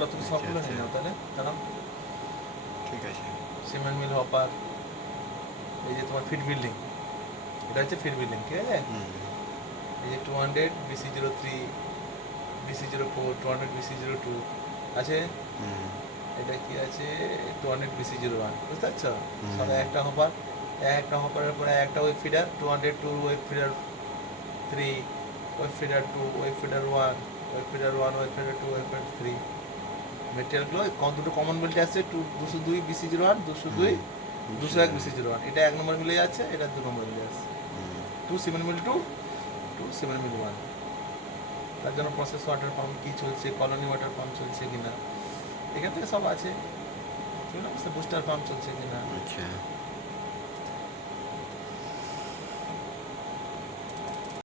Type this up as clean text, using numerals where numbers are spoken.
চলো তুমি সবগুলো নিয়ে নাও তাহলে দাঁড়াও। ঠিক আছে। সিমেন্ট মিল হপার, এই যে তোমার ফিট বিল্ডিং, এটা হচ্ছে ফিট বিল্ডিং, ঠিক আছে। এই যে 200 BC03, BC04, 200 BC02 আছে। এটা কি আছে, 200 BC01, বুঝতে পারছো। সব একটা হপার, একটা হপারের পরে একটা web feeder, 202 web feeder 3, web feeder 2, web feeder 1, web feeder 1, web feeder 2, web feeder 3। মেটেরিয়ালগুলো দুটো কমন বেল্টে আছে, 202 BC01, 202, 201 BC01। এটা 1 নম্বর মিলে আছে, এটা 2 নম্বর মিলে আছে। 2 সিমেন্ট মিল 2, 2 সিমেন্ট মিল 1। তার জন্য প্রসেস ওয়াটার পাম্প কী চলছে, কলোনি ওয়াটার পাম্প চলছে কিনা, এখান থেকে সব আছে। বুস্টার পাম্প চলছে কিনা,